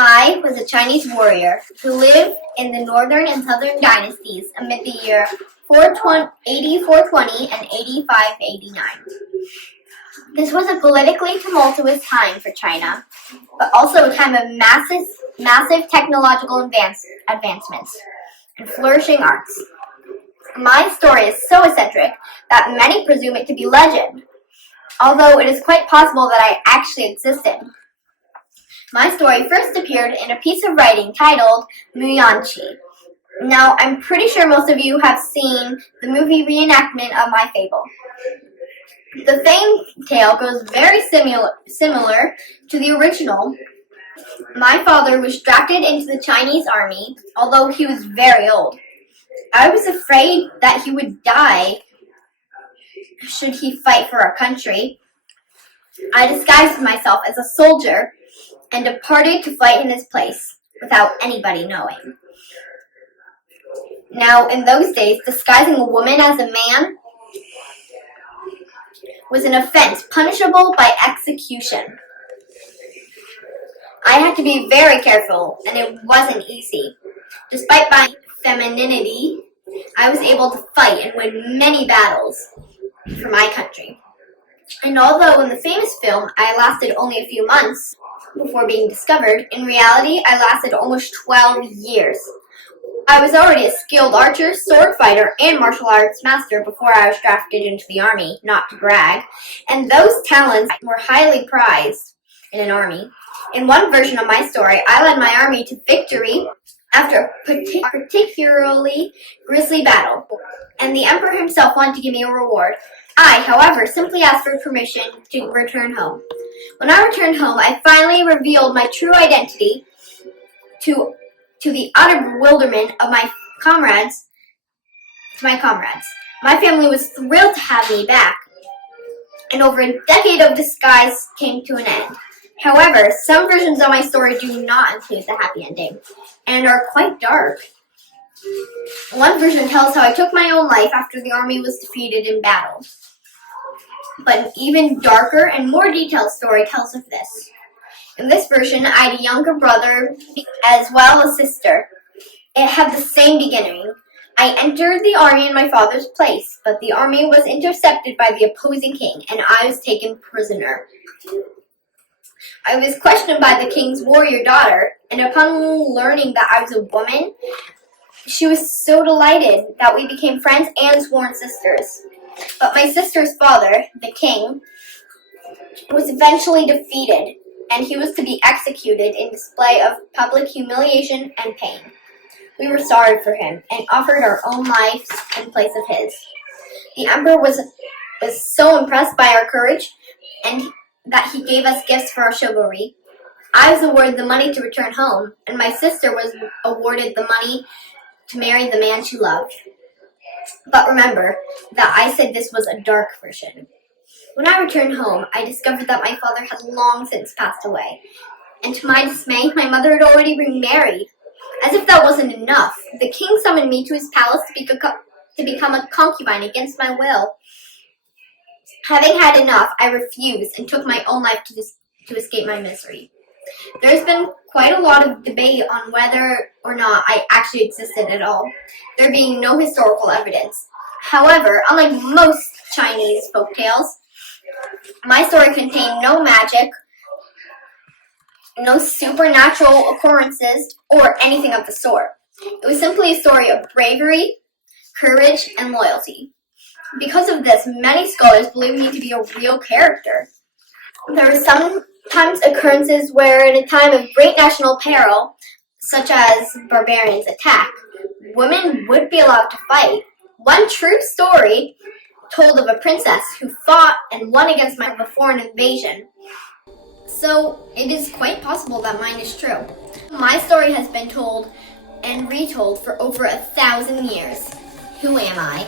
I was a Chinese warrior who lived in the northern and southern dynasties amid the year 8420 and 8589. This was a politically tumultuous time for China, but also a time of massive technological advancements and flourishing arts. My story is so eccentric that many presume it to be legend, although it is quite possible that I actually existed. My story first appeared in a piece of writing titled Muyanqi. Now, I'm pretty sure most of you have seen the movie reenactment of my fable. The famed tale goes very similar to the original. My father was drafted into the Chinese army, although he was very old. I was afraid that he would die should he fight for our country. I disguised myself as a soldier and departed to fight in his place without anybody knowing. Now, in those days, disguising a woman as a man was an offense punishable by execution. I had to be very careful, and it wasn't easy. Despite my femininity, I was able to fight and win many battles for my country. And although in the famous film I lasted only a few months before being discovered, in reality I lasted almost 12 years. I was already a skilled archer, sword fighter, and martial arts master before I was drafted into the army, not to brag, and those talents were highly prized in an army. In one version of my story, I led my army to victory after a particularly grisly battle, and the emperor himself wanted to give me a reward. I, however, simply asked for permission to return home. When I returned home, I finally revealed my true identity to the utter bewilderment of my comrades. My family was thrilled to have me back, and over a decade of disguise came to an end. However, some versions of my story do not include the happy ending, and are quite dark. One version tells how I took my own life after the army was defeated in battle. But an even darker and more detailed story tells of this. In this version, I had a younger brother as well as sister. It had the same beginning. I entered the army in my father's place, but the army was intercepted by the opposing king, and I was taken prisoner. I was questioned by the king's warrior daughter, and upon learning that I was a woman, she was so delighted that we became friends and sworn sisters. But my sister's father, the king, was eventually defeated, and he was to be executed in display of public humiliation and pain. We were sorry for him and offered our own lives in place of his. The emperor was so impressed by our courage and that he gave us gifts for our chivalry. I was awarded the money to return home, and my sister was awarded the money to marry the man she loved. But remember that I said this was a dark version. When I returned home, I discovered that my father had long since passed away, and to my dismay, my mother had already remarried. As if that wasn't enough, the king summoned me to his palace to become a concubine against my will. Having had enough, I refused and took my own life to escape my misery. There's been quite a lot of debate on whether or not I actually existed at all, there being no historical evidence. However, unlike most Chinese folktales, my story contained no magic, no supernatural occurrences, or anything of the sort. It was simply a story of bravery, courage, and loyalty. Because of this, many scholars believe me to be a real character. There are sometimes occurrences where, in a time of great national peril, such as barbarians' attack, women would be allowed to fight. One true story told of a princess who fought and won against a foreign invasion. So it is quite possible that mine is true. My story has been told and retold for over 1,000 years. Who am I?